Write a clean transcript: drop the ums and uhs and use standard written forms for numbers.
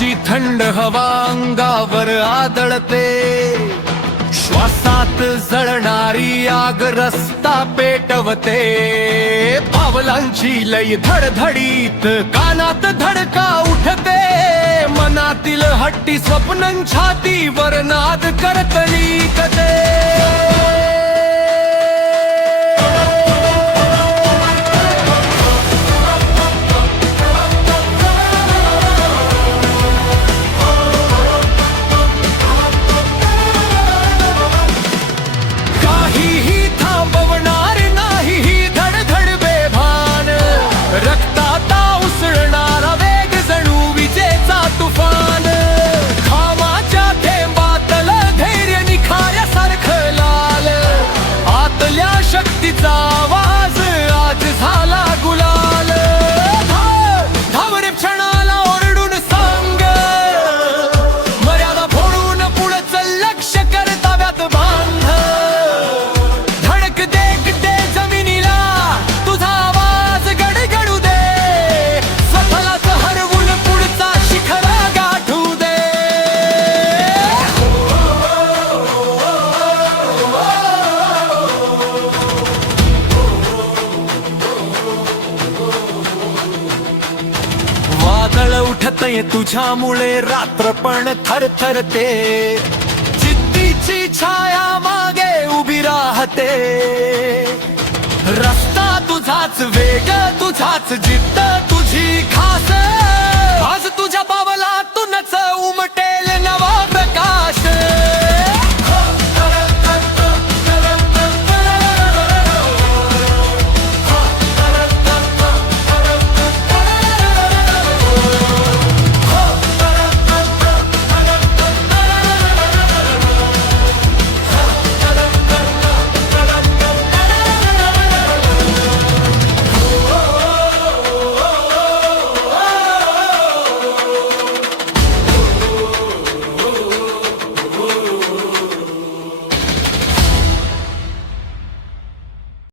सकाळची थंड हवा अंगावर आदळते, श्वासात जळणारी आग रस्ता पेटवते, पावलांची लय धडधडीत कानात धडका उठते, मनातील हट्टी स्वप्नं छातीवर नाद करतली कते. शक्तीचा आवाज आज झाला गुलाल. धाव रे क्षणाला ओरडून सांग, मर्यादा फोडून पुढचं लक्ष कर ताब्यात बांध. धडक दे जमिनीला तुझा आवाज गडगडू दे, स्वतःलाच हरवून पुढचा शिखर गाठू दे. वादळ उठतय तुझ्यामुळे रात्र पण थरथरते, जिद्दीची छाया मागे उभी राहते. रस्ता तुझाच वेग तुझाच जिद्द तुझी खास, आज